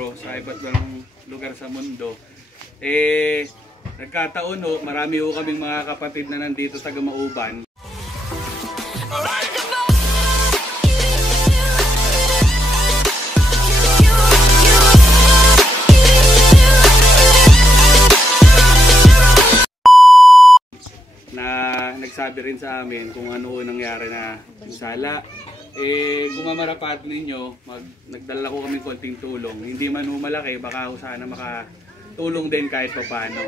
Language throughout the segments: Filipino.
sa iba't ibang lugar sa mundo. Nagkataon marami kaming mga kapatid na nandito taga Mauban. Na nagsabi rin sa amin kung ano nangyari na sala. Kung mamarapat ninyo, nagdala ko kami konting tulong. Hindi man malaki, baka sana makatulong din kahit paano.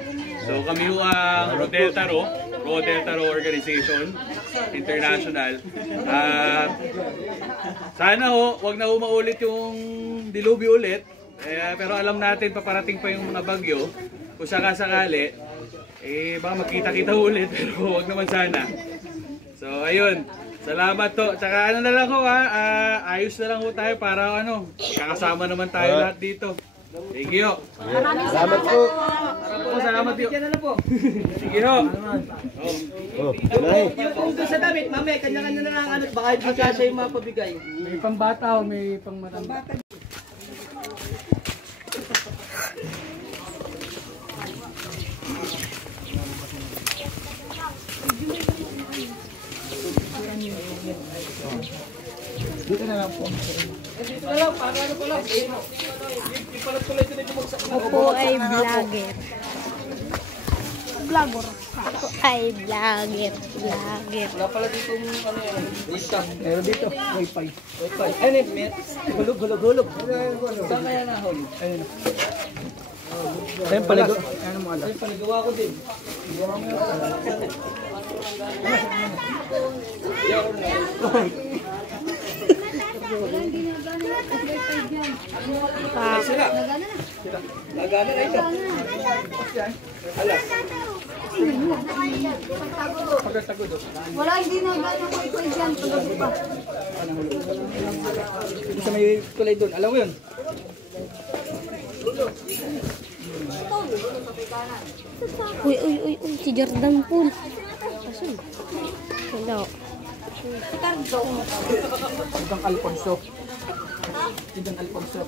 So kami ang Rodel Taro Organization International. Sana wag na maulit yung dilubyo ulit. Pero alam natin paparating pa yung mga bagyo. Kung sakasakali, baka makita-kita ulit, pero wag naman sana. So ayun. Salamat to. Tsaka ano na lang ayos na lang tayo para kakasama naman tayo lahat dito. Thank you. Salamat po. Salamat po. Sige ho. Yung sa damit, mamaya, kanya-kanya na lang baka magkasya yung mapabigay. May pambata may pangmatanda. Dito na lang po. Dito na lang, para ano po lang. Ako ay vlogger. Vlogger. Ako ay vlogger. Wala pala dito ano yan. Dito. Meron dito. Wi-Fi. Ano yun? Hulog. Saan kaya nahulog? Ayun. Ayun pala. Ano mo alam? Ayun, panigawa ko din. Sila. Nagana na ito. Alas. Wala, hindi na gano'n ko ito dyan. Pagabi pa. Isa may kulay doon. Alam mo yun? Uy, si Jordan Poole. Asan? Wala. Idang Alfonso. Idang Alfonso.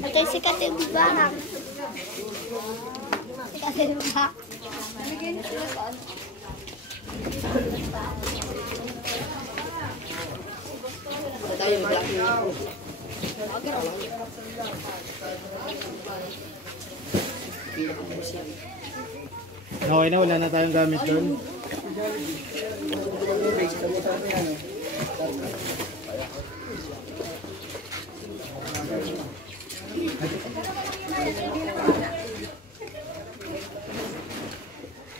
Patay si Katib Barak. Katib Barak. Okay na, wala na tayong gamit doon.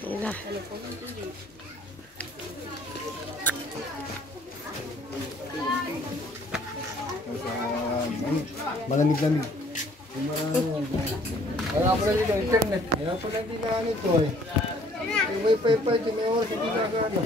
Wala. Malamig-lamig. Wala pa lang dito internet. Wala pa lang dito ito eh. Yung wifi pa dyan may oras hindi nagano.